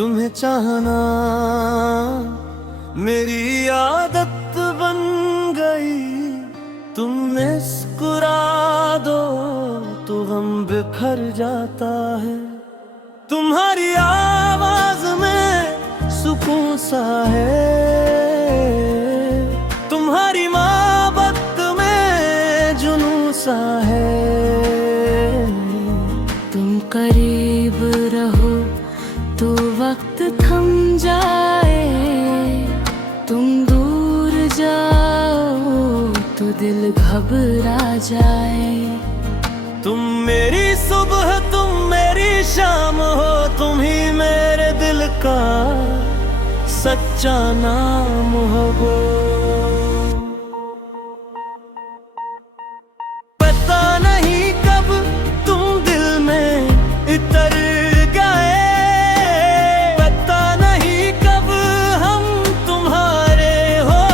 तुम्हें चाहना मेरी आदत बन गई। तुम मुस्कुरा दो तो गम बिखर जाता है। तुम्हारी आवाज में सुकून सा है, तुम्हारी मोहब्बत में जुनून सा है। तुम करीब रहो तो वक्त थम जाए, तुम दूर जाओ तो दिल घबरा जाए। तुम मेरी सुबह तुम मेरी शाम हो, तुम ही मेरे दिल का सच्चा नाम हो। पता नहीं कब तुम दिल में इतर गए, पता नहीं कब हम तुम्हारे हो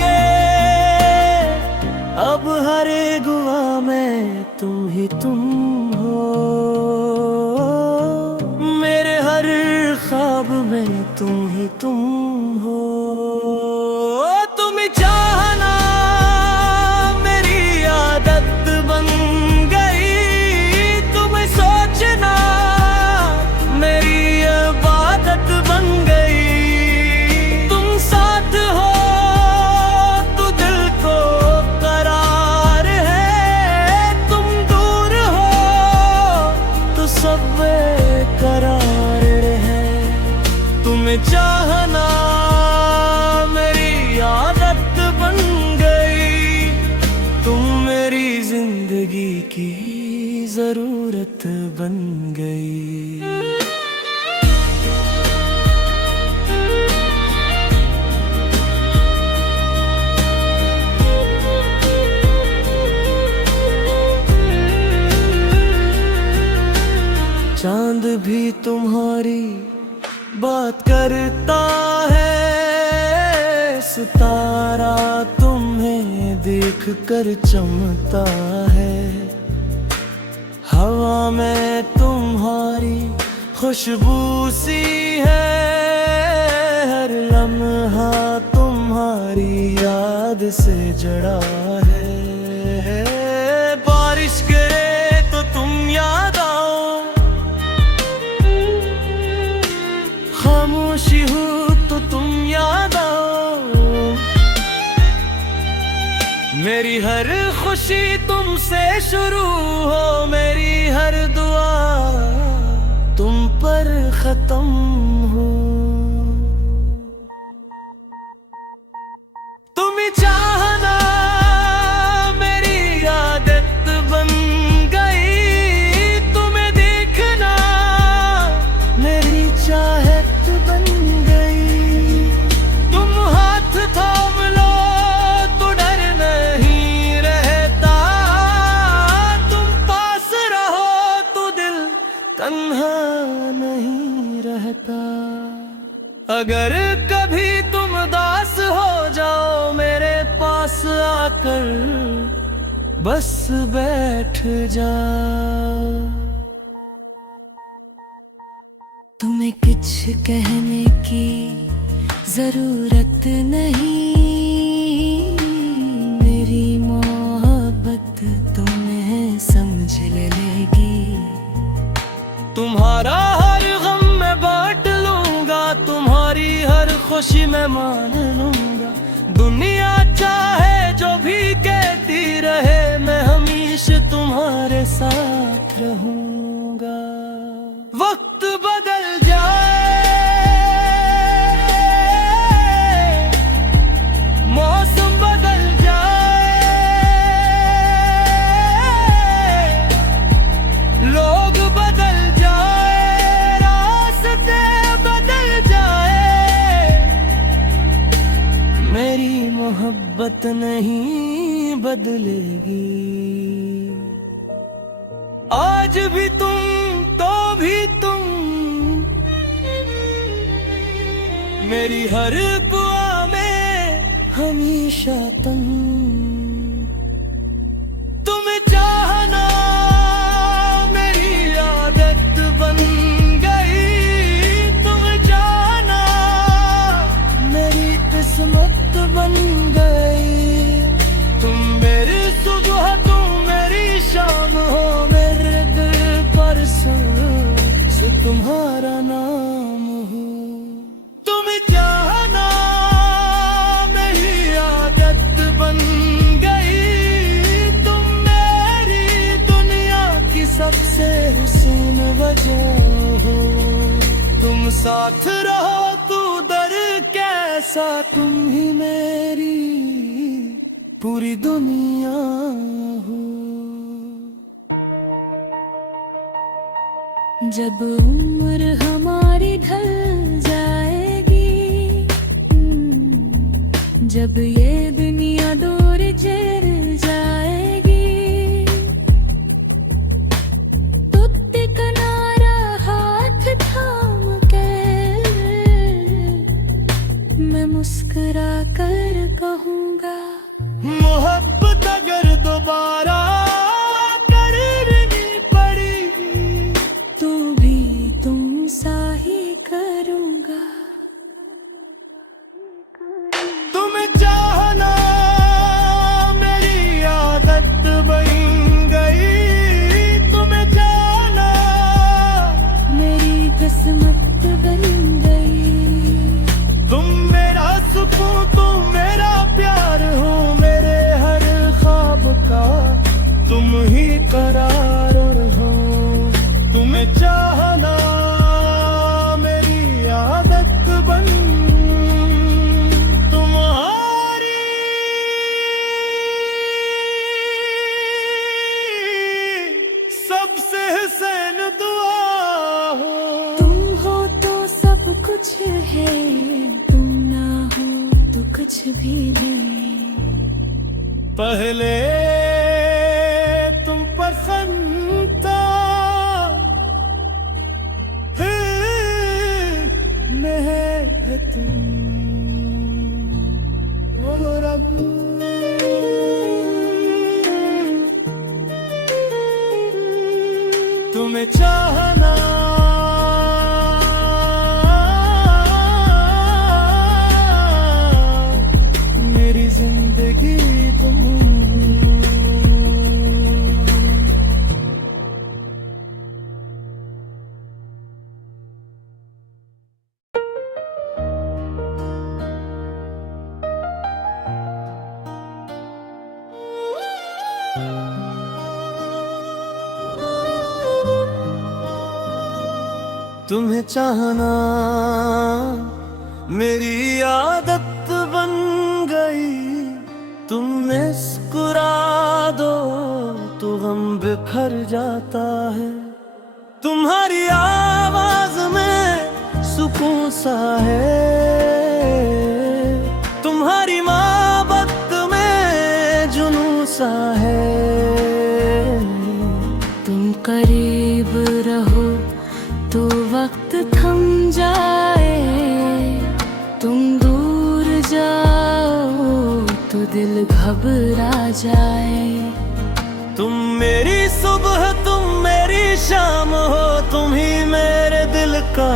गए। अब हर गुआ में तुम ही तुम हो, मेरे हर ख्वाब में तुम ही तुम हो। तुम चाहना मेरी आदत बन गई, तुम सोचना मेरी इबादत बन गई। तुम साथ हो तो दिल को करार है, तुम दूर हो तो सब बेकरार है। तुम्हें चाहना मेरी आदत बन गई, तुम मेरी जिंदगी की जरूरत बन गई। चांद भी तुम्हारी बात करता है, सितारा तुम्हें देख कर चमकता है। हवा में तुम्हारी खुशबू सी है, हर लम्हा तुम्हारी याद से जड़ा है। बारिश गिरे तो तुम याद आओ, खामोशी हो तो तुम याद आओ। मेरी हर खुशी तुमसे शुरू हो, मेरी हर दुआ तुम पर खत्म हो। तुम ही चाहना मेरी आदत बन गई, तुम्हें देखना मेरी चाहत बन गई। तुम हाथ थाम लो तो डर नहीं रहता, तुम पास रहो तो दिल तन्हा नहीं रहता। अगर कभी तुम दास हो जाओ मेरे पास आकर बस बैठ जा। तुम्हें कुछ कहने की जरूरत नहीं, मेरी मोहब्बत तुम्हें समझ लेगी। तुम्हारा हर गम मैं बांट लूंगा, तुम्हारी हर खुशी मैं मान लूंगा। दुनिया चाहे जो भी कहती रहे, मैं हमेशा तुम्हारे साथ रहूंगा। वक्त बदल जाए, मौसम बदल जाए, लोग बदल जाए, रास्ते बदल जाए, मेरी मोहब्बत नहीं बदलेगी। आज भी तुम तो भी तुम, मेरी हर दुआ में हमेशा तुम। तुम्हें चाहना मेरी आदत बन गई, तुम्हें तुम्हारा नाम हूँ। तुम चाहना मेरी आदत बन गई, तुम मेरी दुनिया की सबसे हुस्न वजह हो। तुम साथ रहो तू दर कैसा, तुम ही मेरी पूरी दुनिया हो। जब उम्र हमारी ढल जाएगी, जब ये दुनिया दूर चल जाएगी, तुत्ते किनारा हाथ थाम कर मैं मुस्कुरा कर कहूँगा, मोहब्बत अगर दोबारा करनी पड़ी तू भी तुम सा ही करूँगा। तुम चाहना मेरी आदत बन गई, तुम जाना मेरी किस्मत बन गई। तुम मेरा सुकून, तुम मेरा प्यार हो, मेरे हर ख्वाब का तुम ही करार हो। तुम्हें चाहना मेरी आदत बन तुम्हारी, सबसे हसन दुआ हो। तुम हो तो सब कुछ है, तुम ना हो तो कुछ भी नहीं। पहले तुम पसंद था, मैं है तुम, ओ रब। तुम्हें चाहना मेरी जिंदगी तुम। तुम्हें चाहना मेरी आदत बन गई, तुम मुस्कुरा दो तो गम बिखर जाता है। तुम्हारी आवाज में सुकून सा है, तुम्हारी मोहब्बत में जुनून सा है। तुम करीब रहो तो वक्त थम जाए, तुम दूर जाओ तो दिल घबरा जाए। तुम मेरी सुबह, तुम मेरी शाम हो, तुम ही मेरे दिल का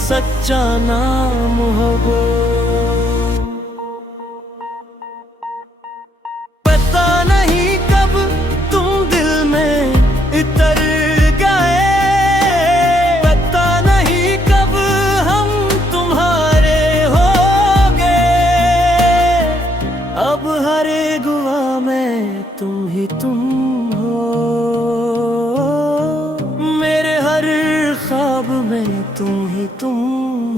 सच्चा नाम हो। पता नहीं कब तुम दिल में इतर गए, पता नहीं कब हम तुम्हारे हो गए। अब हर गुआ में तुम ही तुम हो, मेरे हर ख्वाब में तुम ही तुम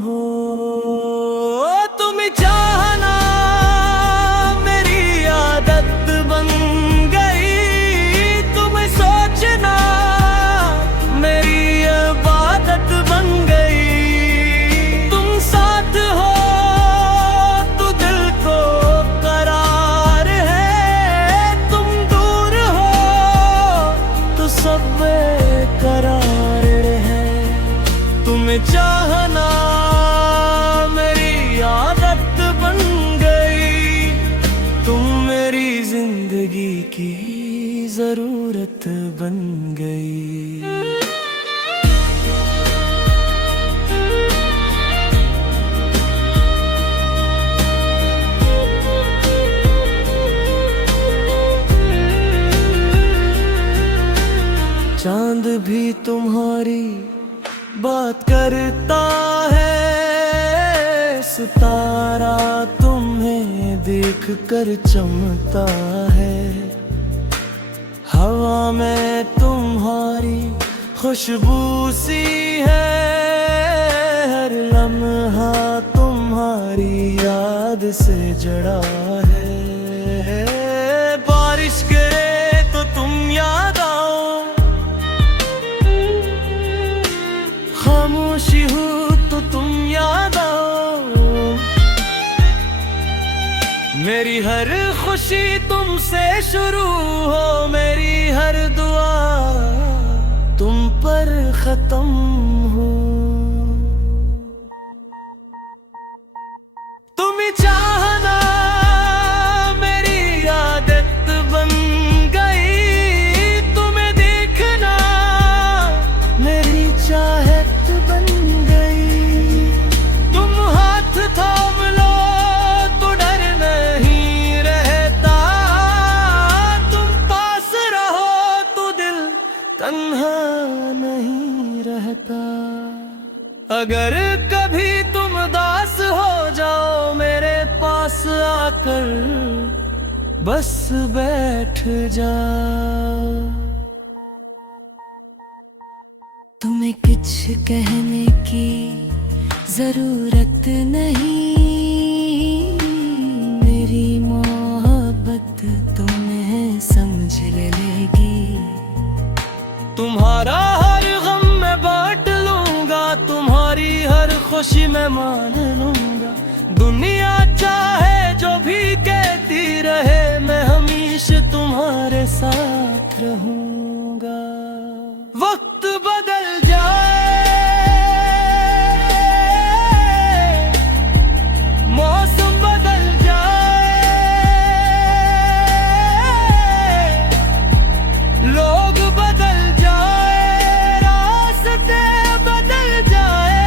हो। तुम चाहना मेरी आदत बन गई, तुम सोचना मेरी इबादत बन गई। तुम साथ हो तो दिल को करार है, तुम दूर हो तो सब बेकरार है। तुम्हें चाहना मेरी आदत बन गई, तुम मेरी जिंदगी की जरूरत बन गई। चांद भी तुम्हारी करता है सितारा तुम्हें देख कर चमकता है। हवा में तुम्हारी खुशबू सी है, हर लम्हा तुम्हारी याद से जड़ा है। बारिश गिरे तो तुम याद आओ, खामोशी हो तो तुम याद आओ। मेरी हर खुशी तुमसे शुरू हो, मेरी हर दुआ तुम पर खत्म हो। तुम्हें चाहना मेरी आदत बन गई, तुम्हें देखना मेरी चाहत बन गई। तुम हाथ थाम लो तो डर नहीं रहता, तुम पास रहो तो दिल तन्हा नहीं रहता। अगर कभी तुम दास हो जाओ मेरे पास आकर बस बैठ जाओ। तुम्हें कुछ कहने की जरूरत नहीं, मेरी मोहब्बत तुम्हें समझ लेगी। तुम्हारा हर गम मैं बांट लूंगा, तुम्हारी हर खुशी मैं मान लूंगा। दुनिया चाहे जो भी कहती रहे, मैं हमेशा तुम्हारे साथ रहूंगा। वक्त बदल जाए, मौसम बदल जाए, लोग बदल जाए, रास्ते बदल जाए,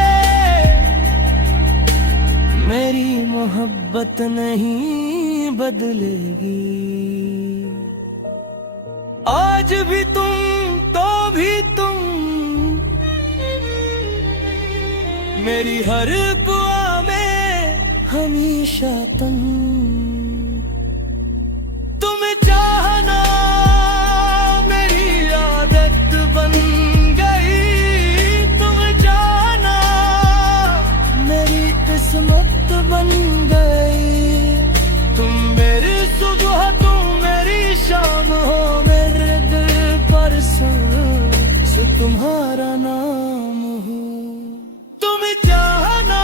मेरी मोहब्बत नहीं बदलेगी। आज भी तुम तो भी तुम, मेरी हर दुआ में हमेशा तुम। तुम्हें चाहना मेरी आदत बन गई, तुम्हें जाना मेरी किस्मत बन गई। तुम मेरी सुबह तुम मेरी शाम हो, मेरे दिल पर से तुम्हारा नाम हो। तुम्हें चाहना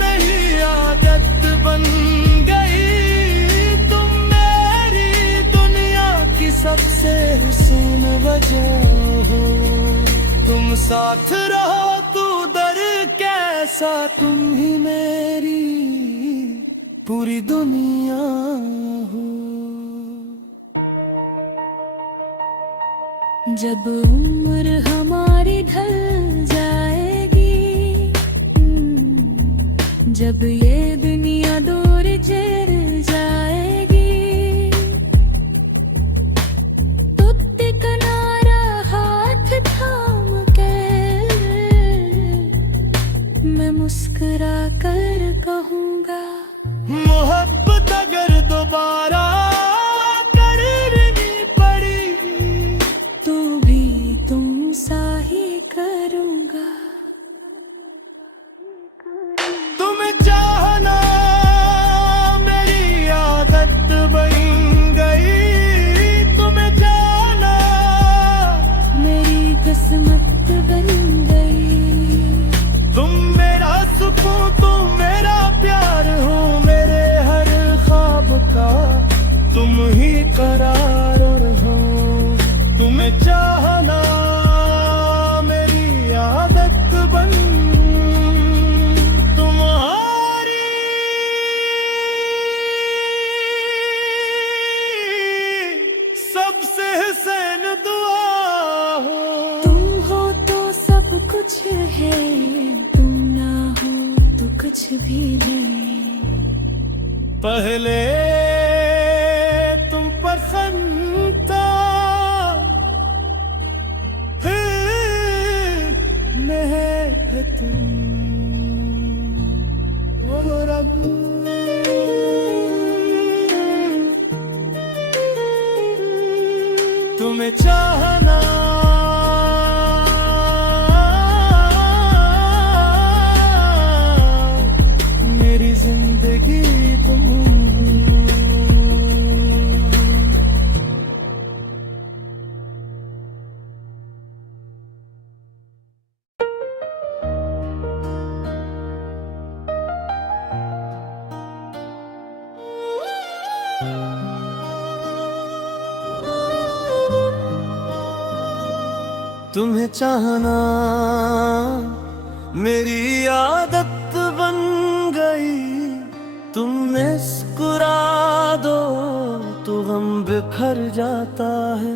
मेरी आदत बन गई, तुम मेरी दुनिया की सबसे हुस्न वजह हो। तुम साथ रहो तू दर कैसा, तुम ही मेरी पूरी दुनिया हो। जब उम्र हमारी ढल जाएगी, जब ये दुनिया दूर चल जाएगी, तो किनारा हाथ थाम कर मैं मुस्कुरा कर कहूँगा, मोहब्बत अगर दोबारा करनी पड़ी तू भी तुम सा ही करूँगा। तुम्हें चाहना मेरी आदत बन गई, तुम्हें जाना मेरी किस्मत बन गई। तुम मेरा सुकून तुम मेरा प्यार हो, मेरे हर ख्वाब का तुम ही करार हो। तुम्हें चाहना मेरी आदत बन तुम्हारी, सबसे हसन दुआ हो। तुम हो तो सब कुछ है, तुम ना हो तो कुछ भी नहीं। पहले तुम पर खनता, फिर मेहर तुम्हें चाहना मेरी आदत बन गई। तुम मुस्कुरा दो तो गम बिखर जाता है।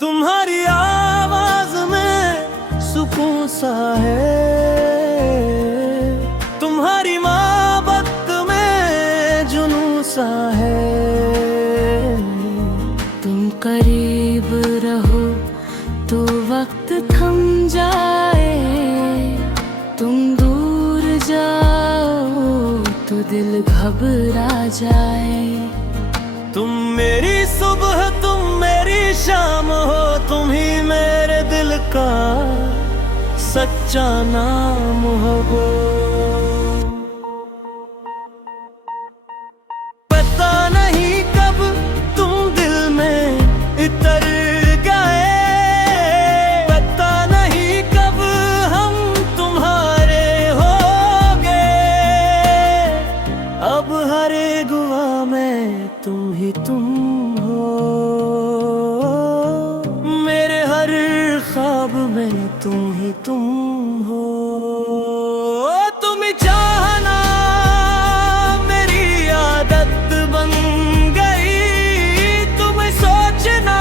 तुम्हारी आवाज में सुकून सा है, तुम्हारी मोहब्बत में जुनून सा है। तुम करीब रहो तो वक्त थम जाए, तुम दूर जाओ तो दिल घबरा जाए। तुम मेरी सुबह तुम मेरी शाम हो, तुम ही मेरे दिल का सच्चा नाम हो। पता नहीं कब तुम दिल में इतर गए, पता नहीं कब हम तुम्हारे हो गए। अब हर गुआ में तुम ही तुम हो, मेरे हर ख्वाब में तुम ही तुम हो। तुम ही चाहना मेरी आदत बन गई, तुम्हें सोचना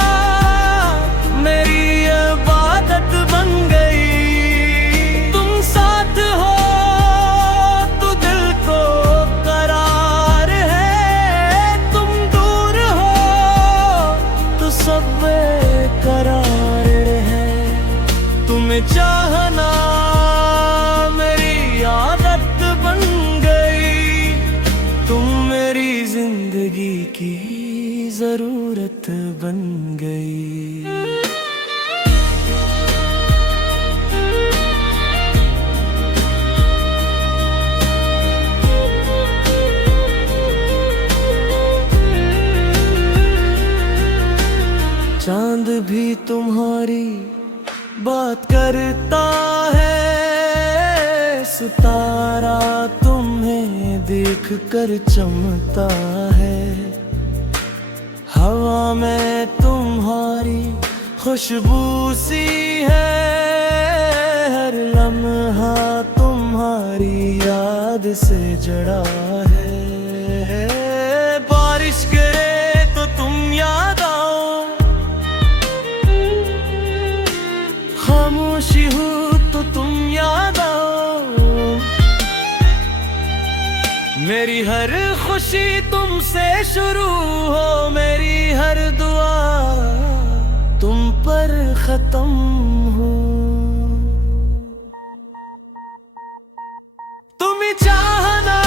मेरी इबादत बन गई। तुम साथ हो तो दिल को करार है, तुम दूर हो तो सब बेकरार है। तुम्हें चाहना मेरी आदत बन गई, तुम मेरी जिंदगी की जरूरत बन गई। चांद भी तुम्हारी बात करता है, सितारा तुम्हें देख कर चमकता है। हवा में तुम्हारी खुशबू सी है, हर लम्हा तुम्हारी याद से जड़ा है। बारिश गिरे तो तुम याद आओ, खामोशी हो तो तुम याद आओ। मेरी हर खुशी तुमसे शुरू हो, मेरी हर दुआ तुम पर खत्म हो। तुम ही चाहना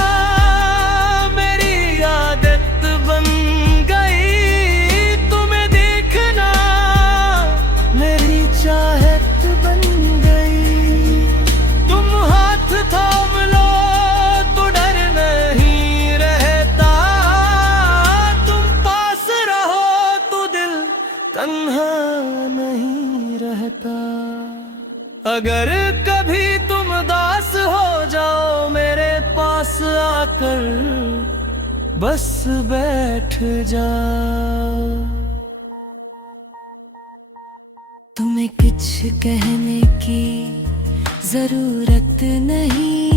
मेरी आदत बन गई, तुम्हें देखना मेरी चाहत बन गई। तुम हाथ थाम लो तो डर नहीं रहता, तुम पास रहो तो दिल तन्हा नहीं रहता। अगर कभी तुम दास हो जाओ मेरे पास आकर बस बैठ जाओ। तुम्हें कुछ कहने की जरूरत नहीं,